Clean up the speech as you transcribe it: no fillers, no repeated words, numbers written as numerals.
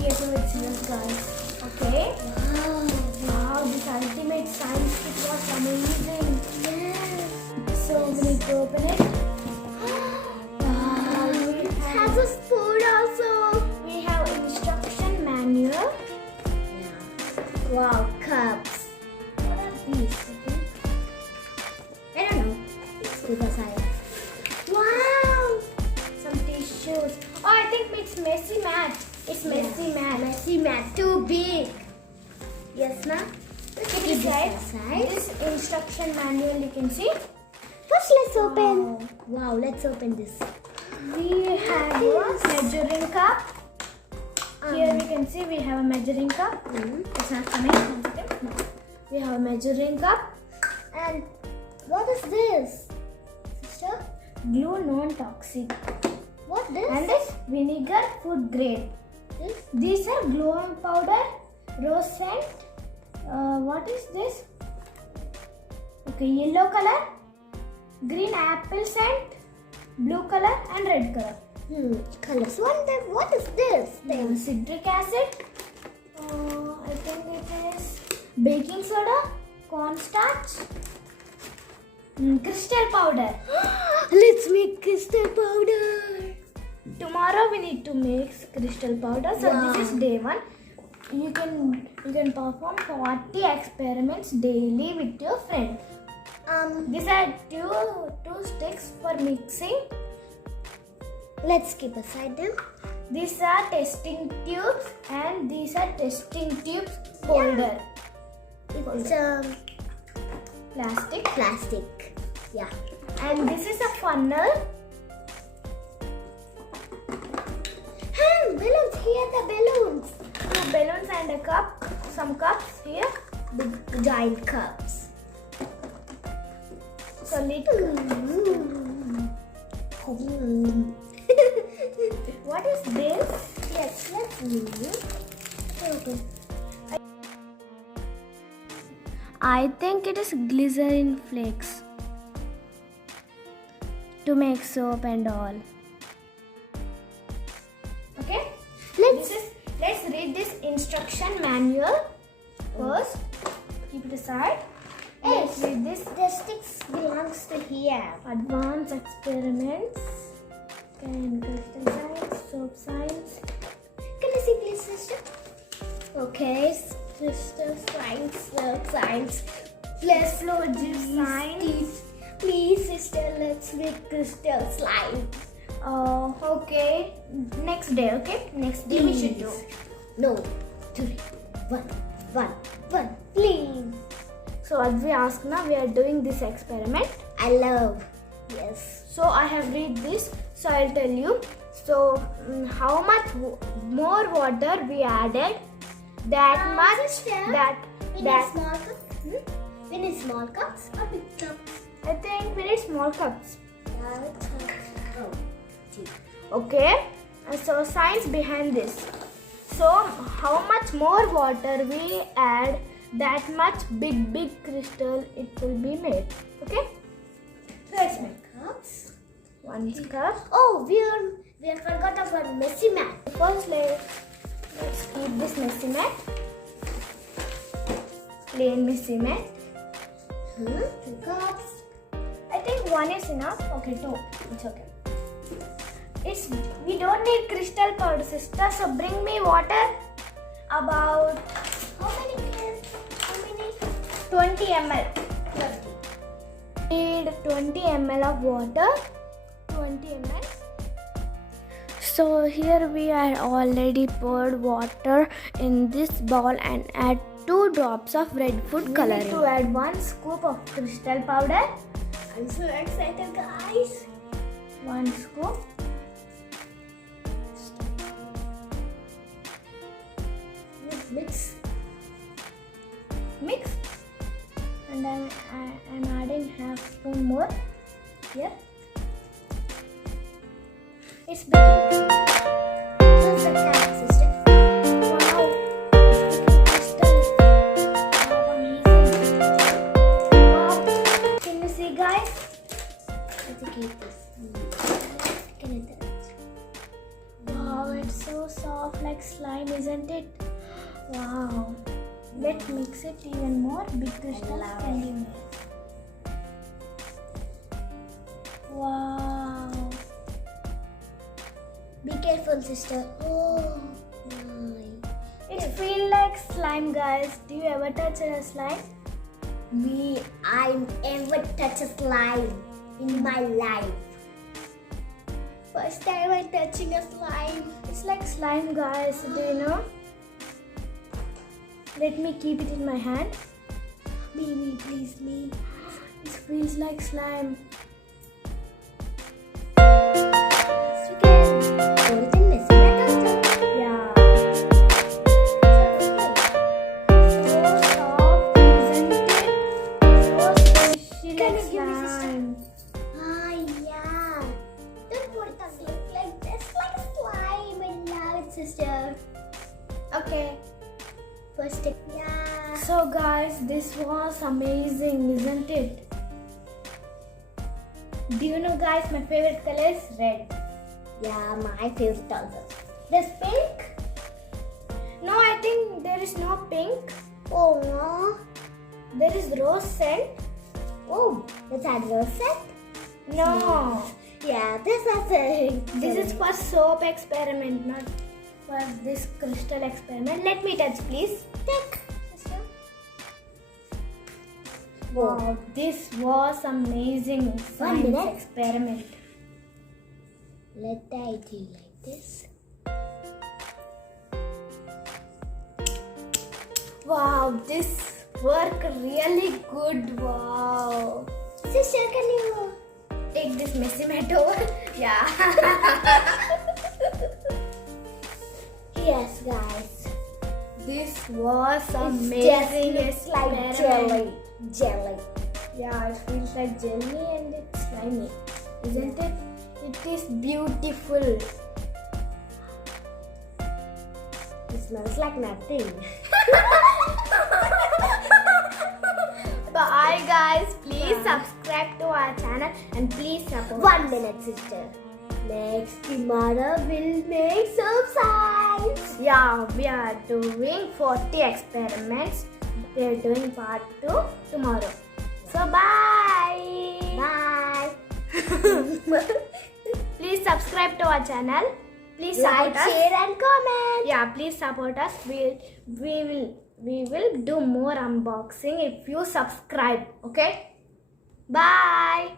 creative with scissors, guys. Okay. Wow, this ultimate science kit was amazing. Yes. So we need to open it. Wow. It has a spoon also. We have instruction manual. Wow, cups. What are these? I don't know. Let's keep aside. Wow. Some tissues. Oh, I think it's messy mat. It's messy mat. Messy mat. Too big. Yes, ma'am. Let's Keep keep it this aside. aside. This instruction manual you can see. First, let's open. Wow, let's open this. We have a measuring cup. Here we can see we have a measuring cup. It's not coming. One second. No. We have a measuring cup. And what is this, sister? Glue non-toxic. What this? And this vinegar food grade. This? These are glowing powder, rose scent. What is this? Okay, yellow color, green apple scent, blue color and red color. Colors. What is this thing? Citric acid. I think it is baking soda, cornstarch, crystal powder. Let's make crystal powder. Tomorrow we need to make crystal powder. So Wow. this is day 1. You can perform 40 experiments daily with your friend. These are two sticks for mixing. Let's keep aside them. These are testing tubes and these are testing tubes holder. It's Plastic. plastic. Yeah. And this is a funnel. Hey, balloons. Here are the balloons. 2 balloons and a cup. Some cups here. Big giant cups. So lid. What is this? Yes, let's move. Okay. I think it is glycerin flakes to make soap and all. Okay, let's read this instruction manual first. Keep it aside. Let's read this. The sticks belongs to here. Advanced experiments and crystal science, soap science. Can I see, please, sister? Okay, crystal science, science. Let's Explosive science. Please, sister, let's make crystal slime. Okay. Next day, okay? Next day we should do. No, 3, 1, please. So as we ask now, we are doing this experiment. I love. Yes. So I have read this. So I'll tell you. So how much more water we added? That much. Sister, we need small cups. We need small cups or big cups. I think we need small cups. Oh, gee. Okay. So science behind this. So how much more water we add, that much big crystal it will be made. Okay. So let's make Cups. 1 cup. Oh, we have forgot about messy mat. First let's keep this messy mat. Plain messy mat. 2 cups. I think 1 is enough. Okay, 2. It's okay. We don't need crystal powder, sister. So bring me water. About How many? 20 ml. 20. Need 20 ml of water. 20 ml. So here we are already poured water in this bowl and add 2 drops of red food coloring. We need to add 1 scoop of crystal powder. I'm so excited, guys. 1 scoop. Mix. Mix. And I'm adding half spoon more here. It's baking. Where's the cap, sister? Wow. Crystal. Wow, amazing. Wow. Can you see, guys? Let's keep this. Can I do it? Wow, it's so soft. like slime, isn't it? Wow. Let's mix it even more. Big crystals can be made. Wow. Be careful, sister. Oh my. It feels like slime, guys. Do you ever touch a slime? I ever touch a slime in my life. First time I'm touching a slime. It's like slime, guys. Do you know? Let me keep it in my hand. Me, please, me. It feels like slime. You can put it in messy custard. Yeah. So So soft, isn't it? So squishy Can like you give me slime. ah, yeah. Don't put it on lip like this, like a slime. I love it, sister. Okay. First step. Yeah. So guys, this was amazing, isn't it? Do you know, guys, my favorite color is red. Yeah, my favorite also. There's pink. No, I think there is no pink. Oh, no. There is rose scent. Oh, let's add rose scent. No. Yeah, this is a. This is for soap experiment, not for this crystal experiment. Let me touch, please. Take, sister. Wow, this was amazing science minute. experiment. Let I do like this. Wow, this worked really good. Wow. Sister, can you Take this messy mat over. Yeah. Yes, guys. This was It amazing. just looks like experiment. jelly. Yeah, it feels like jelly and it's slimy, isn't it? It is beautiful. It smells like nothing. Bye guys, please subscribe to our channel and please support. 1 minute, sister. Next tomorrow we'll make some science. Yeah, we are doing 40 experiments. We are doing part 2 tomorrow. So bye. Bye. Please subscribe to our channel. Please support Like, us. share, and comment. Yeah, please support us. We will do more unboxing if you subscribe. Okay. Bye.